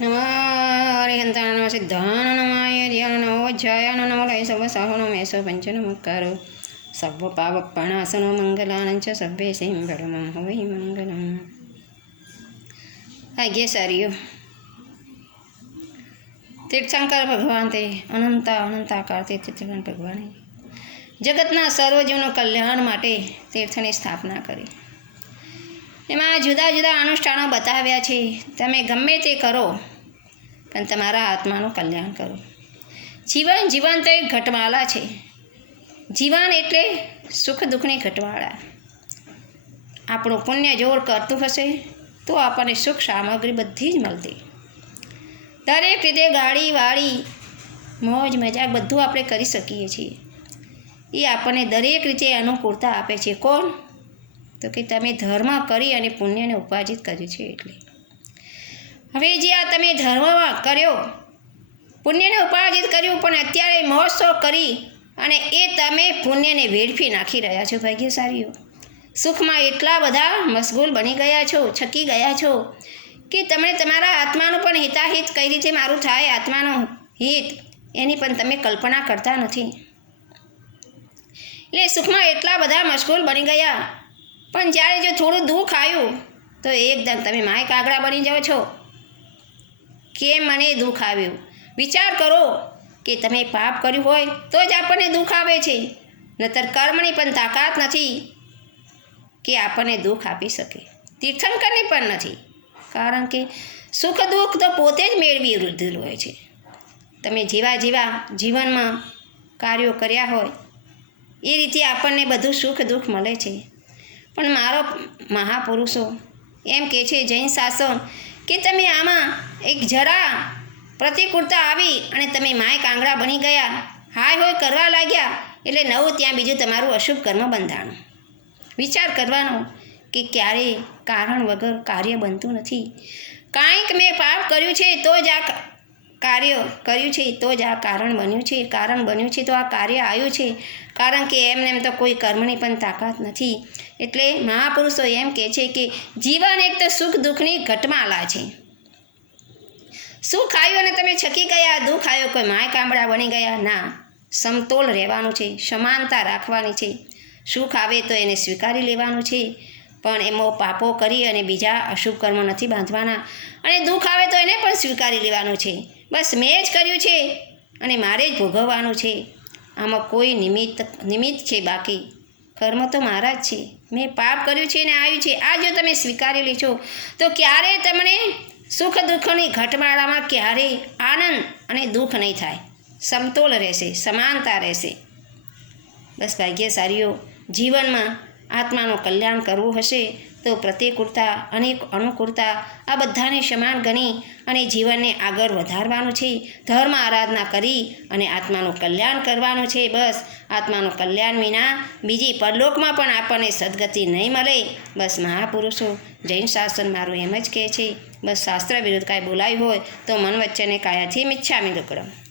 નમઃ નમ સિદ્ધાન નમાય ધ્યાન નમો જય નમો લય સવ સહનો મેસો પંચ નમસ્કારો સર્વ પાવપણાસનો મંગલાનંચ સભ્ય સિંહળમમ હોય મંગલમ ભાગ્યશાળીઓ તીર્થંકર ભગવાન તે અનંત અનંતાકાર તે તીર્થંકર ભગવાને જગતના સર્વજીવનું કલ્યાણ માટે તીર્થની સ્થાપના કરી એમાં જુદા જુદા અનુષ્ઠાનો બતાવ્યા છે. તમે ગમે તે કરો, પણ તમારા આત્માનું કલ્યાણ કરો. જીવન જીવન તો એક ઘટમાળા છે. જીવન એટલે સુખ દુઃખની ઘટમાળા. આપણું પુણ્ય જોર કરતું હશે, તો આપણને સુખ સામગ્રી બધી જ મળતી. દરેક રીતે ગાડી વાળી, મોજ, મજાક બધું આપણે કરી શકીએ છીએ. એ આપણને દરેક રીતે અનુકૂળતા આપે છે. કોણ? તો કે તમે ધર્મ કરી અને પુણ્યને ઉપાર્જિત કર્યું છે એટલે. હવે જે આ તમે ધર્મમાં કર્યો, પુણ્યને ઉપાર્જિત કર્યું, પણ અત્યારે મહોત્સવ કરી અને એ તમે પુણ્યને વેડફી નાખી રહ્યા છો, ભાગ્યશાળીઓ. સુખમાં એટલા બધા મશગુલ બની ગયા છો, છકી ગયા છો, કે તમે તમારા આત્માનું પણ હિતાહિત કઈ રીતે મારું થાય આત્માનું હિત, એની પણ તમે કલ્પના કરતા નથી. એટલે સુખમાં એટલા બધા મશગુલ બની ગયા પણ જ્યારે જો થોડું દુઃખ આવ્યું, તો એકદમ તમે માય કાગડા બની જાઓ છો. કે મને દુઃખ આવ્યું? વિચાર કરો કે તમે પાપ કર્યું હોય, તો જ આપણને દુઃખ આવે છે. નતર કર્મની પણ તાકાત નથી કે આપણને દુઃખ આપી શકે. તીર્થંકરની પણ નથી. કારણ કે સુખ દુઃખ તો પોતે જ મેળવી લીધેલું હોય છે. તમે જેવા જેવા જીવનમાં કાર્યો કર્યા હોય, એ રીતે આપણને બધું સુખ દુઃખ મળે છે. પણ મારો મહાપુરુષો એમ કહે છે જૈન શાસન કે તમે આમાં એક જરા પ્રતિકૂળતા આવી અને તમે માય કાંગડા બની ગયા. હાય હોય કરવા લાગ્યા એટલે નવું ત્યાં બીજું તમારું અશુભ કર્મ બંધાણું. વિચાર કરવાનો કે ક્યારેય કારણ વગર કાર્ય બનતું નથી. કાંઈક મેં પાપ કર્યું છે તો જ આ કાર્ય કર્યું છે તો જ આ કારણ બન્યું છે. કારણ બન્યું છે તો આ કાર્ય આવ્યું છે. કારણ કે એમને એમ તો કોઈ કર્મની પણ તાકાત નથી. એટલે મહાપુરુષો એમ કહે છે કે જીવન એક તો સુખ દુઃખની ઘટમાલા છે. સુખ આવ્યું અને તમે છકી ગયા, દુઃખ આવ્યો, કોઈ માય કામડા બની ગયા, ના. સમતોલ રહેવાનું છે, સમાનતા રાખવાની છે. સુખ આવે તો એને સ્વીકારી લેવાનું છે. પણ એમાં પાપો કરી અને બીજા અશુભ કર્મો નથી બાંધવાના. અને દુઃખ આવે તો એને પણ સ્વીકારી લેવાનું છે. બસ મેં જ કર્યું છે અને મારે જ ભોગવવાનું છે. આમાં કોઈ નિમિત્ત નિમિત્ત છે બાકી. કર્મ તો મારા જ છે. મેં પાપ કર્યું છે ને આવ્યું છે. આ જો તમે સ્વીકારી લેશો તો ક્યારે તમને સુખ દુઃખની ઘટમાળામાં ક્યારેય આનંદ અને દુઃખ નહીં થાય. સમતોલ રહેશે, સમાનતા રહેશે. બસ ભાગ્યશાળીઓ, જીવનમાં આત્માનું કલ્યાણ કરવું હશે. તો પ્રતિકૂળતા અનેક અનુકૂળતા આ બધાને સમાન ગણી અને જીવનને આગળ વધારવાનું છે. ધર્મ આરાધના કરી અને આત્માનું કલ્યાણ કરવાનું છે. બસ, આત્માનું કલ્યાણ વિના બીજી પરલોકમાં પણ આપણને સદગતિ નહીં મળે. બસ, મહાપુરુષો, જૈન શાસન મારું એમ જ કહે છે. બસ, શાસ્ત્ર વિરુદ્ધ કાંઈ બોલાયું હોય તો મન વચ્ચેને કાયાથી મિચ્છામી દુકડમ.